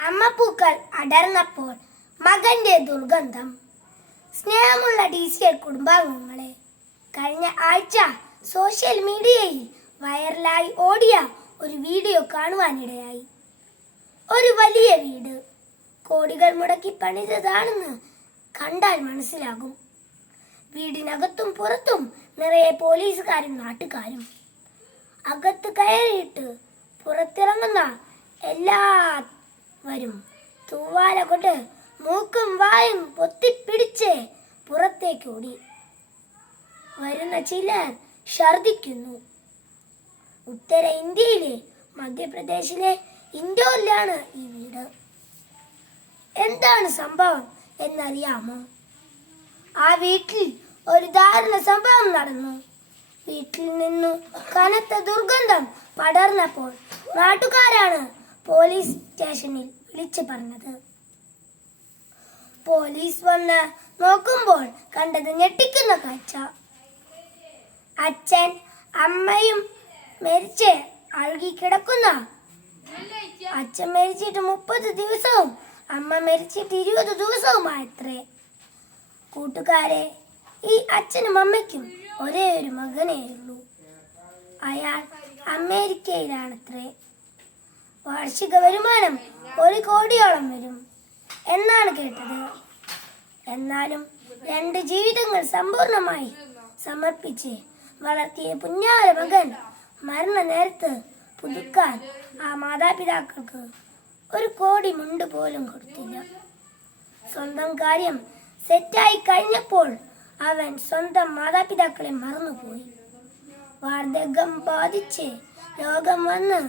അമ്മപ്പൂക്കൾ അടർന്നപ്പോൾ മകന്റെ ദുർഗന്ധം. സ്നേഹമുള്ള DCL കുടുംബാംഗങ്ങളെ, കഴിഞ്ഞ ആഴ്ച സോഷ്യൽ മീഡിയയിൽ വൈറലായി ഓടിയ ഒരു വീഡിയോ കാണുവാനിടയായി. ഒരു വലിയ വീട് കോടികൾ മുടക്കി പണിതതാണെന്ന് കണ്ടാൽ മനസ്സിലാകും. വീടിനകത്തും പുറത്തും നിറയെ പോലീസുകാരും നാട്ടുകാരും. അകത്ത് കയറിയിട്ട് പുറത്തിറങ്ങുന്ന എല്ലാവരും തൂവാല കൊണ്ട് മൂക്കും വായും പൊത്തിപ്പിടിച്ച് പുറത്തേക്ക് ഓടി. വരുന്ന ചിലർ ഛർദിക്കുന്നു. ഉത്തര ഇന്ത്യയിലെ മധ്യപ്രദേശിലെ ഇൻഡോറിലാണ് ഈ വീട്. എന്താണ് സംഭവം എന്നറിയാമോ? ആ വീട്ടിൽ ഒരു ദാരുണ സംഭവം നടന്നു. വീട്ടിൽ നിന്നു കനത്ത ദുർഗന്ധം പടർന്നപ്പോൾ നാട്ടുകാരാണ് പോലീസ് സ്റ്റേഷനിൽ വിളിച്ചു പറഞ്ഞത്. പോലീസ് വന്ന് നോക്കുമ്പോൾ കണ്ടത് ഞെട്ടിക്കുന്ന കാഴ്ച. അച്ഛൻ അമ്മയും മരിച്ച് അഴുകി കിടക്കുന്ന. അച്ഛൻ മരിച്ചിട്ട് 30 ദിവസവും അമ്മ മരിച്ചിട്ട് 20 ദിവസവുമായത്രേ. കൂട്ടുകാരെ, ഈ അച്ഛനും അമ്മയ്ക്കും ഒരേ ഒരു മകനേ ഉള്ളൂ. അയാൾ അമേരിക്കയിലാണത്രേ. വാർഷിക വരുമാനം 1 കോടിയോളം വരും എന്നാണ് കേട്ടത്. എന്നാലും 2 ജീവിതങ്ങൾ സമ്പൂർണമായി സമർപ്പിച്ച് വളർത്തിയ പുന്നാര മകൻ മരണ നേരത്ത് പുതുക്കാൻ ആ മാതാപിതാക്കൾക്ക് 1 കോടി മുണ്ട് പോലും കൊടുത്തില്ല. സ്വന്തം കാര്യം സെറ്റായി കഴിഞ്ഞപ്പോൾ അവൻ സ്വന്തം മാതാപിതാക്കളെ മറന്നുപോയി. വാർദ്ധക്യം ബാധിച്ച് രോഗം വന്ന്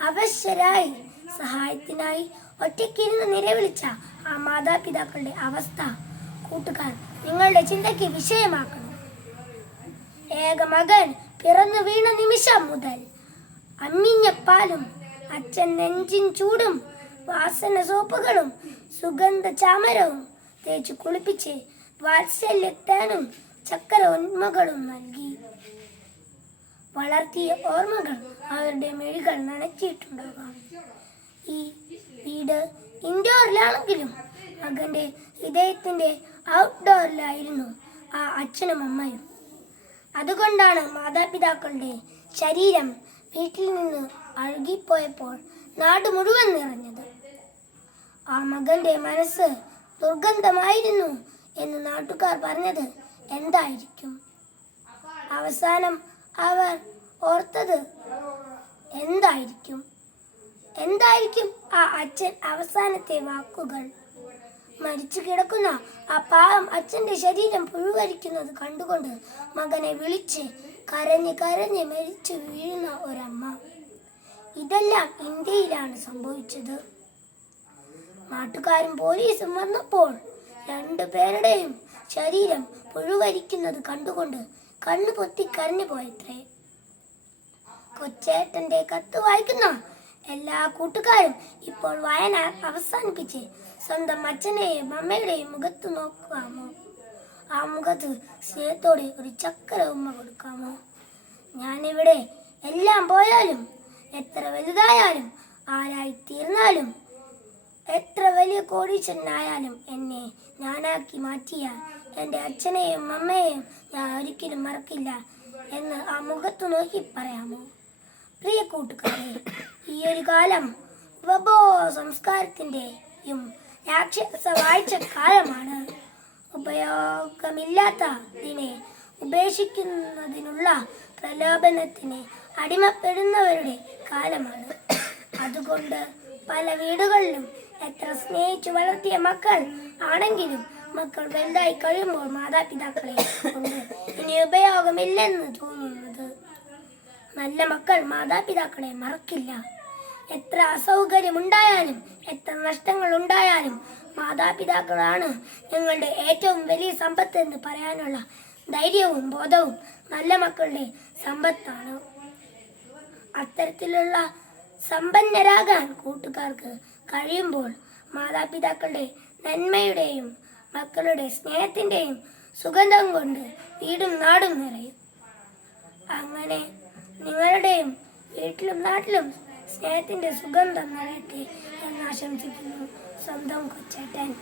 അവശരായി സഹായത്തിനായി ഒറ്റയ്ക്കിരുന്ന് നിലവിളിച്ച ആ മാതാപിതാക്കളുടെ അവസ്ഥ കൂട്ടുകാർ നിങ്ങളുടെ ചിന്തയ്ക്ക് വിഷയമാക്കണം. ഏക മകൻ പിറന്നു വീണ നിമിഷം മുതൽ അമ്മിഞ്ഞ പാലും അച്ഛൻ നെഞ്ചിൻ ചൂടും വാസന സോപ്പുകളും സുഗന്ധ ചാമരവും തേച്ചു കുളിപ്പിച്ച് വാത്സല്യത്തേനും ചക്കര ഉന്മകളും നൽകി വളർത്തിയ ഓർമ്മകൾ അവരുടെ മെഴികൾ നനച്ചിട്ടുണ്ടാകാം. ഈ വീട് ഇൻഡോറിലാണെങ്കിലും മകന്റെ ഹൃദയത്തിന്റെ ഔട്ട്ഡോറിലായിരുന്നു ആ അച്ഛനും അമ്മയും. അതുകൊണ്ടാണ് മാതാപിതാക്കളുടെ ശരീരം വീട്ടിൽ നിന്ന് അഴുകിപ്പോയപ്പോൾ നാട് മുഴുവൻ നിറഞ്ഞത്. ആ മകന്റെ മനസ്സ് ദുർഗന്ധമായിരുന്നു എന്ന് നാട്ടുകാർ പറഞ്ഞത് എന്തായിരിക്കും? അവസാനം അവർ ഓർത്തത് എന്തായിരിക്കും? ആ അച്ഛൻ അവസാനത്തെ വാക്കുകൾ? മരിച്ചു കിടക്കുന്ന ആ പാവം അച്ഛന്റെ ശരീരം പുഴുവരിക്കുന്നത് കണ്ടുകൊണ്ട് മകനെ വിളിച്ച് കരഞ്ഞ് കരഞ്ഞ് മരിച്ചു വീഴുന്ന ഒരമ്മ. ഇതെല്ലാം ഇന്ത്യയിലാണ് സംഭവിച്ചത്. നാട്ടുകാരും പോലീസും വന്നപ്പോൾ 2 പേരുടെയും ശരീരം പുഴുവരിക്കുന്നത് കണ്ടുകൊണ്ട് കണ്ണു പൊത്തി കരഞ്ഞു പോയത്രേ. കൊച്ചേട്ടന്റെ കത്ത് വായിക്കുന്ന എല്ലാ കൂട്ടുകാരും ഇപ്പോൾ വായന അവസാനിപ്പിച്ച് സ്വന്തം അച്ഛനെയും അമ്മയുടെയും മുഖത്ത് നോക്കാമോ? ആ മുഖത്ത് സ്നേഹത്തോടെ ഒരു ചക്കര ഉമ്മ കൊടുക്കാമോ? ഞാനിവിടെ എല്ലാം പോയാലും, എത്ര വലുതായാലും, ആരായി തീർന്നാലും, എത്ര വലിയ കോടീശ്വരനായാലും എന്നെ ഞാനാക്കി മാറ്റിയ എൻ്റെ അച്ഛനെയും അമ്മയെയും ഞാൻ ഒരിക്കലും മറക്കില്ല എന്ന് ആ മുഖത്ത് നോക്കി പറയാമോ? പ്രിയ കൂട്ടുകാരെ, ഈ ഒരു കാലം ഉപഭോഗ സംസ്കാരത്തിൻ്റെയും രാക്ഷസ വാഴ്ച കാലമാണ്. ഉപയോഗമില്ലാത്തതിനെ ഉപേക്ഷിക്കുന്നതിനുള്ള പ്രലോഭനത്തിന് അടിമപ്പെടുന്നവരുടെ കാലമാണ്. അതുകൊണ്ട് പല വീടുകളിലും എത്ര സ്നേഹിച്ചു വളർത്തിയ മക്കൾ ആണെങ്കിലും മക്കൾ വലുതായി കഴിയുമ്പോൾ മാതാപിതാക്കളെ കൊണ്ട് ഇനി ഉപയോഗമില്ലെന്ന് തോന്നുന്നത്. നല്ല മക്കൾ മാതാപിതാക്കളെ മറക്കില്ല. എത്ര അസൗകര്യമുണ്ടായാലും, എത്ര നഷ്ടങ്ങൾ ഉണ്ടായാലും മാതാപിതാക്കളാണ് ഞങ്ങളുടെ ഏറ്റവും വലിയ സമ്പത്ത് എന്ന് പറയാനുള്ള ധൈര്യവും ബോധവും നല്ല മക്കളുടെ സമ്പത്താണ്. അത്തരത്തിലുള്ള സമ്പന്നരാകാൻ കൂട്ടുകാർക്ക് കഴിയുമ്പോൾ മാതാപിതാക്കളുടെ നന്മയുടെയും മക്കളുടെ സ്നേഹത്തിൻ്റെയും സുഗന്ധം കൊണ്ട് വീടും നാടും നിറയും. അങ്ങനെ നിങ്ങളുടെയും വീട്ടിലും നാട്ടിലും സ്നേഹത്തിൻ്റെ സുഗന്ധം നിറയട്ടെ എന്ന് ആശംസിക്കുന്നു. സ്വന്തം കൊച്ചേട്ടൻ.